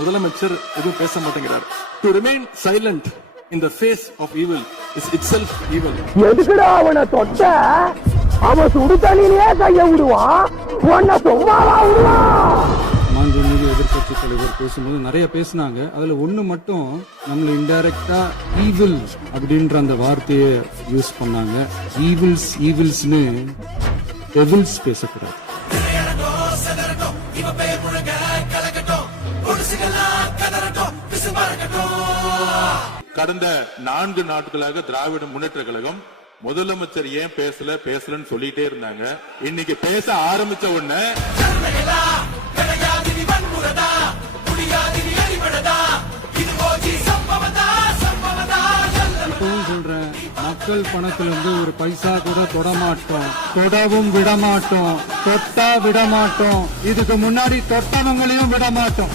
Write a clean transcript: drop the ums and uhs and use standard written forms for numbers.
முதலமைச்சர் எதுவும் பேச மாட்டேங்கிறார். To remain silent in the face of evil is itself evil. எதுக்குடா அவனை தொட்ட? அவன் சுடு தண்ணியிலே கைய விடுவான், உன்னை சும்மாவா விடுவான்? மாண்புமிகு எதிர்கட்சி தலைவர் பேசும்போது நிறைய பேசினாங்க. அதுல ஒண்ணு மட்டும் நம்மள இன்டைரக்டா ஈவில் அப்படின்ற அந்த வார்த்தையை யூஸ் பண்ணாங்க. ஈவில்ஸ்னு டெவில்ஸ் பேசக்கூடாது. கடந்த 4 நாட்களாக திராவிட முன்னேற்ற கழகம் முதலமைச்சர் ஏன் பேசலன்னு சொல்லிட்டே இருந்தாங்க. இன்னைக்கு பேச ஆரம்பிச்ச உடனே இப்பவும் சொல்றேன், மக்கள் பணத்துல இருந்து ஒரு பைசா கூட தொடமாட்டோம், தொடவும் விடமாட்டோம், தொட்டா விடமாட்டோம், இதுக்கு முன்னாடி தொட்டவங்களையும் விடமாட்டோம்.